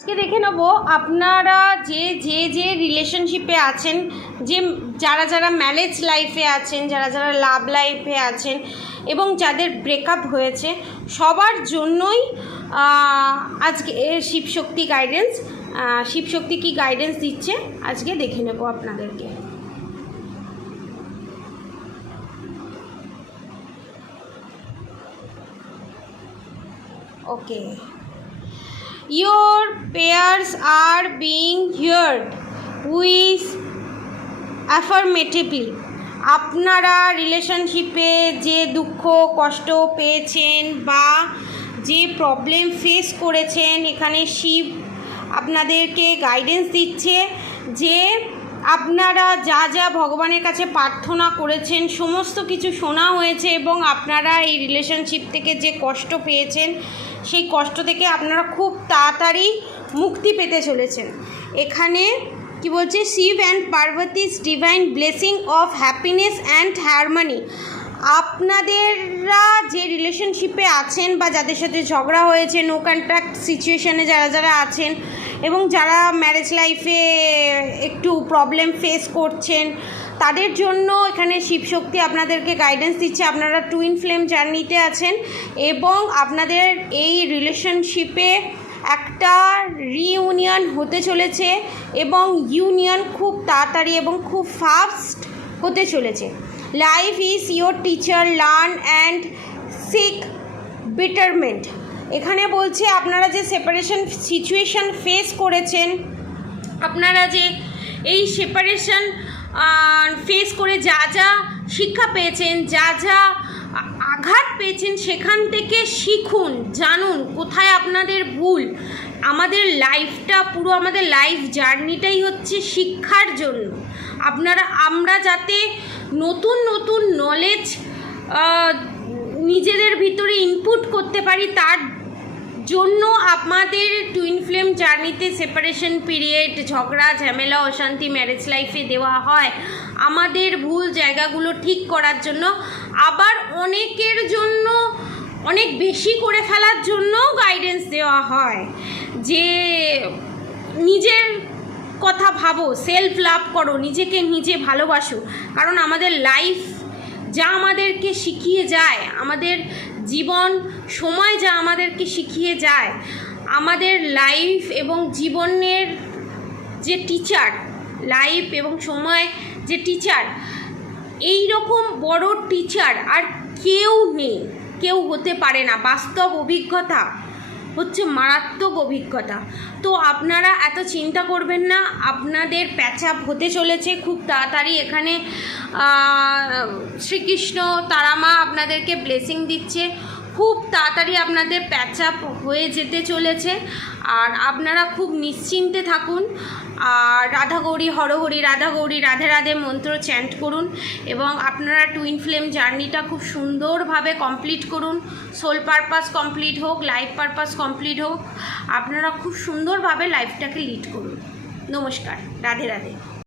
আজকে দেখে নেব আপনারা যে রিলেশনশিপে আছেন, যারা ম্যারেজ লাইফে আছেন, যারা লাভ লাইফে আছেন এবং যাদের ব্রেকআপ হয়েছে, সবার জন্যই আজকে শিবশক্তি গাইডেন্স। শিবশক্তি কি গাইডেন্স দিচ্ছে আজকে দেখে নেব আপনাদেরকে। ওকে, your prayers are being heard with affirmatively। আপনারা রিলেশনশিপে যে দুঃখ কষ্ট পেয়েছেন বা যে প্রবলেম ফেস করেছেন, এখানে শিব আপনাদেরকে গাইডেন্স দিচ্ছে যে আপনারা যা ভগবানের কাছে প্রার্থনা করেছেন সমস্ত কিছু শোনা হয়েছে এবং আপনারা এই রিলেশনশিপ থেকে যে কষ্ট পেয়েছেন সেই কষ্ট থেকে আপনারা খুব তাড়াতাড়ি মুক্তি পেতে চলেছেন। এখানে কি বলছে, Shiv and Parvati's divine blessing of happiness and harmony. আপনাদেররা যে রিলেশনশিপে আছেন বা যাদের সাথে ঝগড়া হয়েছে, নো কন্ট্যাক্ট সিচুয়েশানে যারা আছেন এবং যারা ম্যারেজ লাইফে একটু প্রবলেম ফেস করছেন, তাদের জন্য এখানে শিবশক্তি আপনাদেরকে গাইডেন্স দিচ্ছে। আপনারা টুইন ফ্লেম জার্নিতে আছেন এবং আপনাদের এই রিলেশনশিপে একটা রিইউনিয়ন হতে চলেছে এবং ইউনিয়ন খুব তাড়াতাড়ি এবং খুব ফাস্ট হতে চলেছে। Life is your teacher, learn and seek betterment. এখানে বলছে আপনারা যে সেপারেশন সিচুয়েশান ফেস করেছেন, আপনারা যে এই সেপারেশন ফেস করে যা শিক্ষা পেয়েছেন, যা আঘাত পেয়েছেন, সেখান থেকে শিখুন, জানুন কোথায় আপনাদের ভুল। আমাদের লাইফটা, পুরো আমাদের লাইফ জার্নিটাই হচ্ছে শিক্ষার জন্য। আমরা যাতে নতুন নলেজ নিজেদের ভিতরে ইনপুট করতে পারি, তার জন্য আমাদের টুইন ফ্লেম জার্নিতে সেপারেশন পিরিয়ড, ঝগড়া ঝামেলা অশান্তি ম্যারেজ লাইফে দেওয়া হয় আমাদের ভুল জায়গাগুলো ঠিক করার জন্য। আবার অনেকের জন্য অনেক বেশি করে ফেলার জন্য গাইডেন্স দেওয়া হয় যে নিজের কথা ভাবো, সেলফ লাভ করো, নিজেকে নিজে ভালোবাসো। কারণ আমাদের লাইফ যা আমাদেরকে শিখিয়ে যায়, আমাদের জীবন সময় যা আমাদেরকে শিখিয়ে যায়, আমাদের লাইফ এবং জীবনের যে টিচার, লাইফ এবং সময় যে টিচার, এই রকম বড় টিচার আর কেউ নেই, কেউ হতে পারে না। বাস্তব অভিজ্ঞতা হচ্ছে মারাত্মক অভিজ্ঞতা। তো আপনারা এত চিন্তা করবেন না, আপনাদের প্যাচ আপ হতে চলেছে খুব তাড়াতাড়ি। এখানে শ্রীকৃষ্ণ তারামা আপনাদেরকে ব্লেসিং দিচ্ছে, খুব তাড়াতাড়ি আপনাদের প্যাচ আপ হয়ে যেতে চলেছে। আর আপনারা খুব নিশ্চিন্তে থাকুন। আর রাধা গৌরী হরহরি, রাধা গৌরী রাধে রাধে মন্ত্র চ্যান্ট করুন এবং আপনারা টুইন ফ্লেম জার্নিটা খুব সুন্দরভাবে কমপ্লিট করুন। সোল পারপাস কমপ্লিট হোক, লাইফ পারপাস কমপ্লিট হোক, আপনারা খুব সুন্দরভাবে লাইফটাকে লিড করুন। নমস্কার, রাধে রাধে।